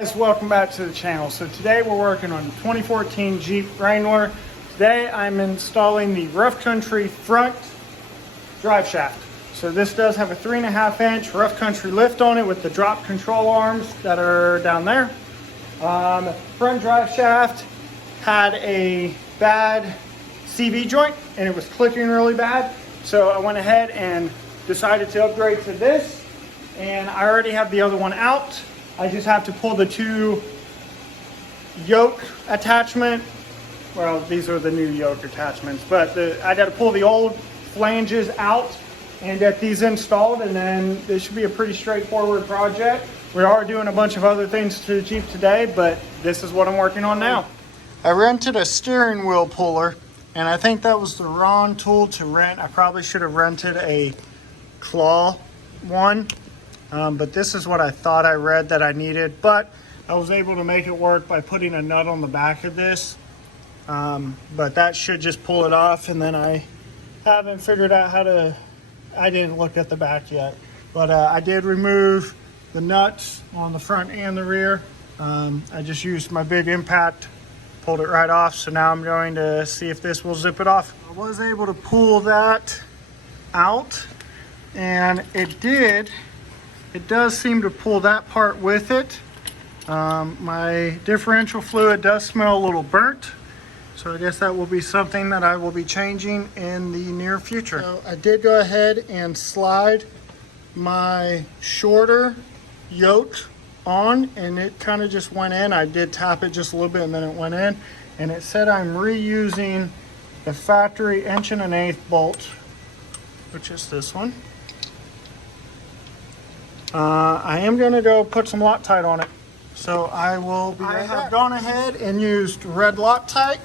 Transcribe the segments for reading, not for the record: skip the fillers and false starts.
Guys, welcome back to the channel. So today we're working on the 2014 Jeep Wrangler. Today I'm installing the rough country front drive shaft. So this does have a 3.5-inch rough country lift on it with the drop control arms that are down there. Front drive shaft had a bad CV joint and it was clicking really bad. So I went ahead and decided to upgrade to this, and I already have the other one out. I just have to pull the two yoke attachment. Well, these are the new yoke attachments, but I got to pull the old flanges out and get these installed, and then this should be a pretty straightforward project. We are doing a bunch of other things to the Jeep today, but this is what I'm working on now. I rented a steering wheel puller, and I think that was the wrong tool to rent. I probably should have rented a claw one. But this is what I thought I read that I needed, but I was able to make it work by putting a nut on the back of this. But that should just pull it off, and then I haven't figured out how to, I didn't look at the back yet, but I did remove the nuts on the front and the rear. I just used my big impact, pulled it right off, so now I'm going to see if this will zip it off. I was able to pull that out, and it did. It does seem to pull that part with it. My differential fluid does smell a little burnt, so I guess that will be something that I will be changing in the near future. So I did go ahead and slide my shorter yoke on, and it kind of just went in. I did tap it just a little bit and then it went in, and it said I'm reusing the factory 1.1/8 bolt, which is this one. I am going to go put some Loctite on it, so I will be right back. I have gone ahead and used red Loctite,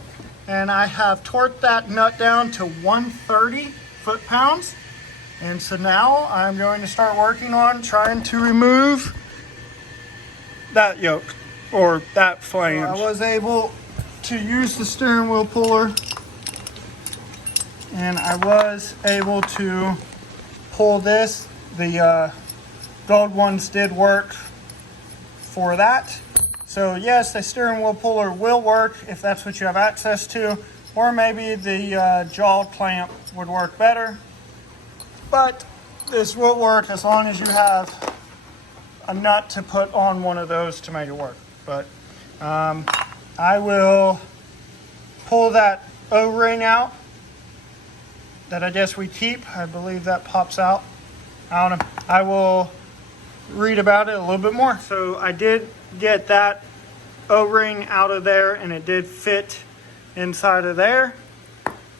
and I have torqued that nut down to 130 foot-pounds, and so now I'm going to start working on trying to remove that yoke or that flange. So I was able to use the steering wheel puller, and I was able to pull this. The gold ones did work for that. So yes, the steering wheel puller will work if that's what you have access to, or maybe the jaw clamp would work better. But this will work as long as you have a nut to put on one of those to make it work. But I will pull that O-ring out that I guess we keep. I believe that pops out. I don't know. I will read about it a little bit more. So I did get that O-ring out of there, and it did fit inside of there.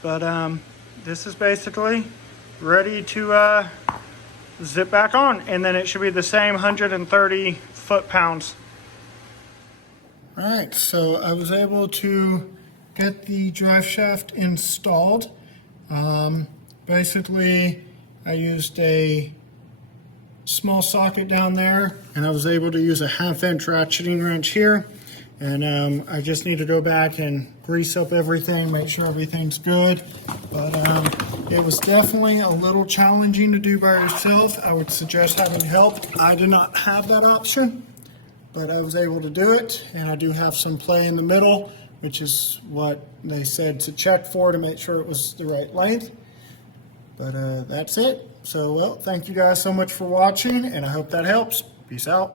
But this is basically ready to zip back on, and then it should be the same 130 foot-pounds. All right, so I was able to get the drive shaft installed. Basically, I used a small socket down there, and I was able to use a 1/2-inch ratcheting wrench here, and I just need to go back and grease up everything, make sure everything's good. But it was definitely a little challenging to do by yourself. I would suggest having help. I did not have that option, but I was able to do it, and I do have some play in the middle, which is what they said to check for to make sure it was the right length. But that's it. So, well, thank you guys so much for watching, and I hope that helps. Peace out.